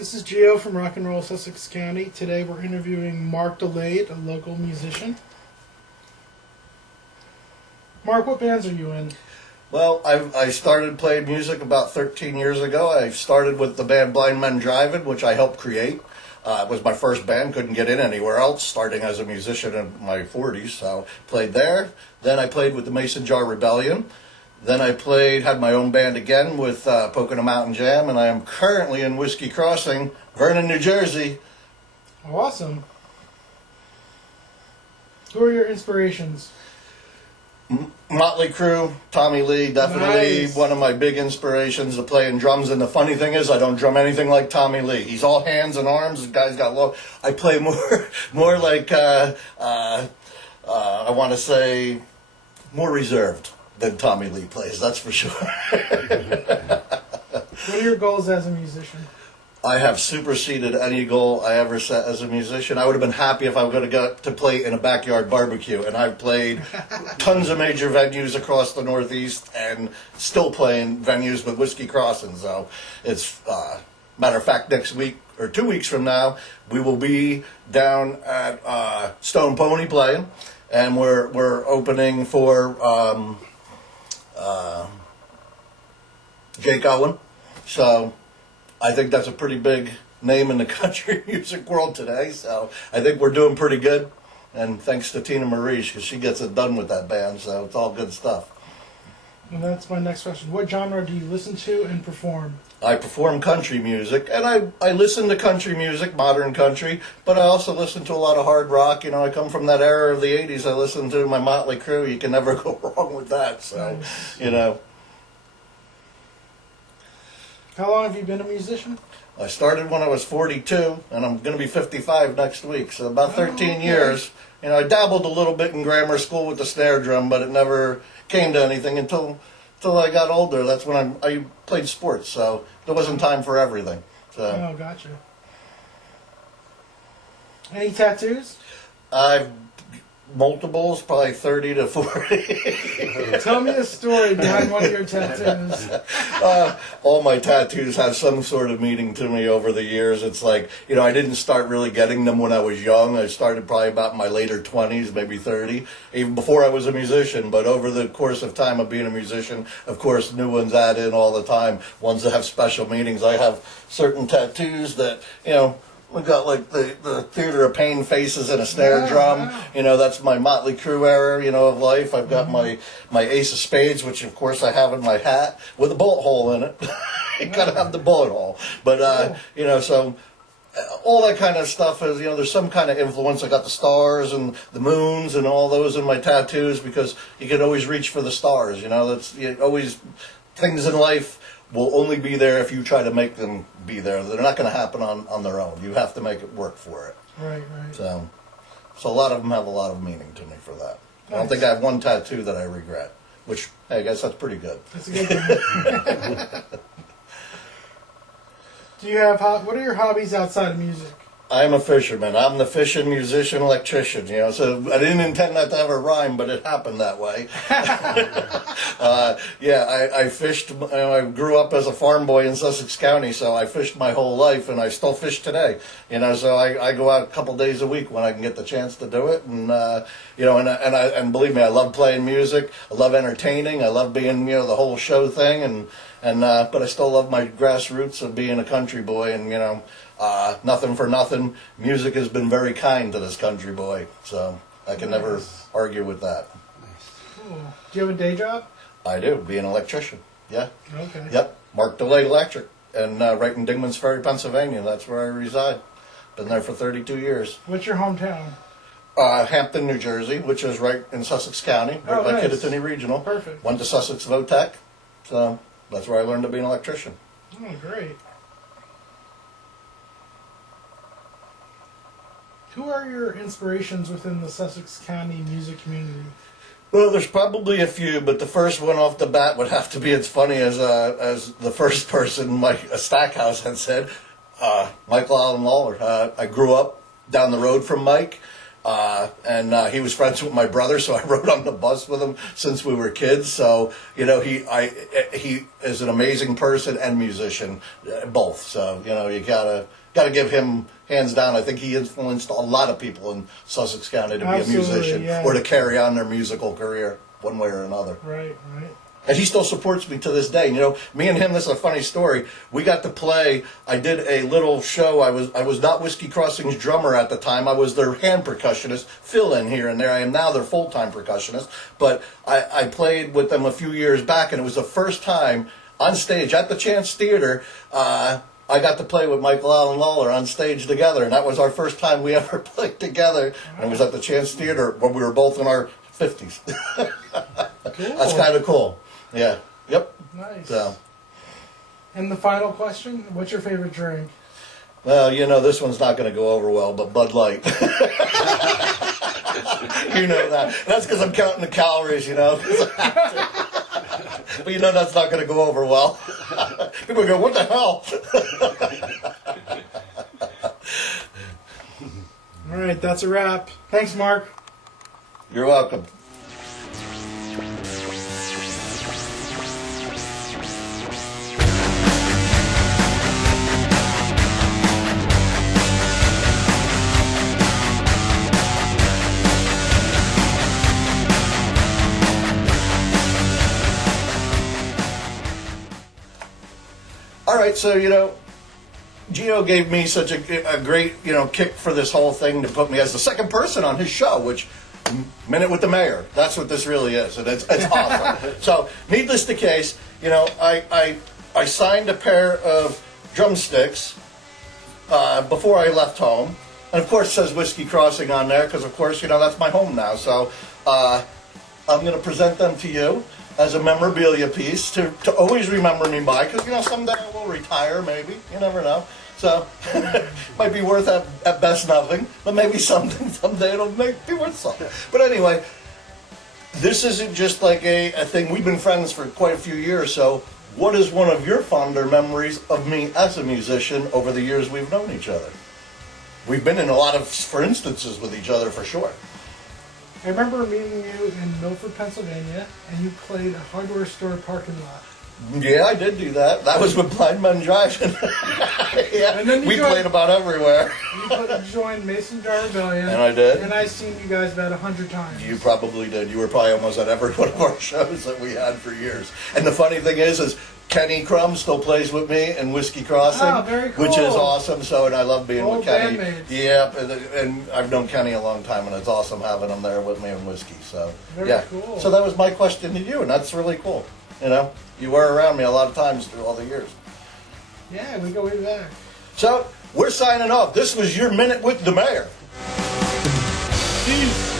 This is Gio from Rock and Roll Sussex County. Today we're interviewing Mark Delade, a local musician. Mark, what bands are you in? Well, I started playing music about 13 years ago. I started with the band Blind Men Driving, which I helped create. It was my first band, couldn't get in anywhere else, starting as a musician in my 40s, so played there. Then I played with the Mason Jar Rebellion. Then I had my own band again with Pocono Mountain Jam, and I am currently in Whiskey Crossing, Vernon, New Jersey. Awesome. Who are your inspirations? Motley Crue, Tommy Lee, definitely Nice. one of my big inspirations to playing drums. And the funny thing is, I don't drum anything like Tommy Lee. He's all hands and arms. The guy's got low. I play more like I want to say more reserved than Tommy Lee plays. That's for sure. What are your goals as a musician? I have superseded any goal I ever set as a musician. I would have been happy if I would have got to play in a backyard barbecue. And I've played tons of major venues across the Northeast and still playing venues with Whiskey Crossing. So it's, matter of fact, next week or 2 weeks from now, we will be down at Stone Pony playing. And we're opening for Jake Owen. So I think that's a pretty big name in the country music world today. So I think we're doing pretty good. And thanks to Tina Marie, because she gets it done with that band. So it's all good stuff. And that's my next question. What genre do you listen to and perform? I perform country music, and I listen to country music, modern country, but I also listen to a lot of hard rock. You know, I come from that era of the 80s. I listen to my Motley Crue. You can never go wrong with that. So, you know. How long have you been a musician? I started when I was 42, and I'm going to be 55 next week, so about 13 years. You know, I dabbled a little bit in grammar school with the snare drum, but it never came to anything until I got older. That's when I played sports, so there wasn't time for everything. So. Oh, gotcha. Any tattoos? I've multiples, probably 30 to 40. Tell me a story behind one of your tattoos. All my tattoos have some sort of meaning to me over the years. It's like, you know, I didn't start really getting them when I was young. I started probably about in my later 20s, maybe 30, even before I was a musician. But over the course of time of being a musician, of course, new ones add in all the time, ones that have special meanings. I have certain tattoos that, you know, we got like the Theater of Pain faces and a snare drum. Wow. You know, that's my Motley Crue era, you know, of life. I've got my Ace of Spades, which of course I have in my hat with a bullet hole in it. You gotta have the bullet hole. But, you know, so all that kind of stuff is, you know, there's some kind of influence. I got the stars and the moons and all those in my tattoos because you can always reach for the stars, you know. That's always things in life will only be there if you try to make them be there. They're not going to happen on their own. You have to make it work for it. Right. So a lot of them have a lot of meaning to me for that. Nice. I don't think I have one tattoo that I regret, which, hey, I guess that's pretty good. That's a good one. Do you have, what are your hobbies outside of music? I'm a fisherman. I'm the fishing musician electrician, you know, so I didn't intend that to have a rhyme, but it happened that way. I fished, you know, I grew up as a farm boy in Sussex County, so I fished my whole life, and I still fish today, you know, so I go out a couple days a week when I can get the chance to do it, and, you know, and believe me, I love playing music, I love entertaining, I love being, you know, the whole show thing, but I still love my grassroots of being a country boy, and, you know, nothing for nothing. Music has been very kind to this country boy, so I can never argue with that. Cool. Do you have a day job? I do, be an electrician. Yeah. Okay. Yep. Mark Delade Electric, and right in Dingman's Ferry, Pennsylvania. That's where I reside. Been there for 32 years. What's your hometown? Hampton, New Jersey, which is right in Sussex County, right by nice. Kittatinny Regional. Perfect. Went to Sussex Votech, so that's where I learned to be an electrician. Oh, great. Who are your inspirations within the Sussex County music community? Well, there's probably a few, but the first one off the bat would have to be, it's funny, as the first person, Mike Stackhouse had said, Michael Allen Lawler. I grew up down the road from Mike, And he was friends with my brother, so I rode on the bus with him since we were kids. So you know, he is an amazing person and musician, both. So you know, you gotta give him hands down. I think he influenced a lot of people in Sussex County to be a musician or to carry on their musical career one way or another. Right. And he still supports me to this day. You know, me and him, this is a funny story. We got to play, I did a little show. I was not Whiskey Crossing's drummer at the time. I was their hand percussionist, fill in here and there. I am now their full-time percussionist. But I played with them a few years back, and it was the first time on stage at the Chance Theater, I got to play with Michael Allen Lawler on stage together. And that was our first time we ever played together. And it was at the Chance Theater when we were both in our 50s. Cool. That's kind of cool. Yeah. Yep. Nice. So. And the final question: what's your favorite drink? Well, you know, this one's not going to go over well, but Bud Light. You know that. That's because I'm counting the calories, you know. But you know that's not going to go over well. People go, what the hell? All right, that's a wrap. Thanks, Mark. You're welcome. All right, so, you know, Gio gave me such a great, you know, kick for this whole thing to put me as the second person on his show, which, Minute with the Mayor, that's what this really is, and it's awesome. So, needless to case, you know, I signed a pair of drumsticks before I left home, and of course it says Whiskey Crossing on there, because of course, you know, that's my home now, so I'm going to present them to you as a memorabilia piece to always remember me by, because, you know, someday I will retire, maybe. You never know. So, might be worth at best nothing, but maybe someday it'll be worth something. But anyway, this isn't just like a thing. We've been friends for quite a few years, so what is one of your fonder memories of me as a musician over the years we've known each other? We've been in a lot of, for instances, with each other for sure. I remember meeting you in Milford, Pennsylvania, and you played a hardware store parking lot. Yeah, I did do that. That was with Blind Men Driving. Yeah, And then we played about everywhere. You joined Mason Jar Rebellion. And I did. And I've seen you guys about 100 times. You probably did. You were probably almost at every one of our shows that we had for years. And the funny thing is Kenny Crum still plays with me in Whiskey Crossing, oh, very cool. which is awesome. So, and I love being Old with Kenny. bandmates. Yeah, and I've known Kenny a long time, and it's awesome having him there with me in Whiskey. So, Very yeah. cool. So that was my question to you, and that's really cool. You know, you were around me a lot of times through all the years. Yeah, we go way back. So we're signing off. This was your Minute with the Mayor. Peace.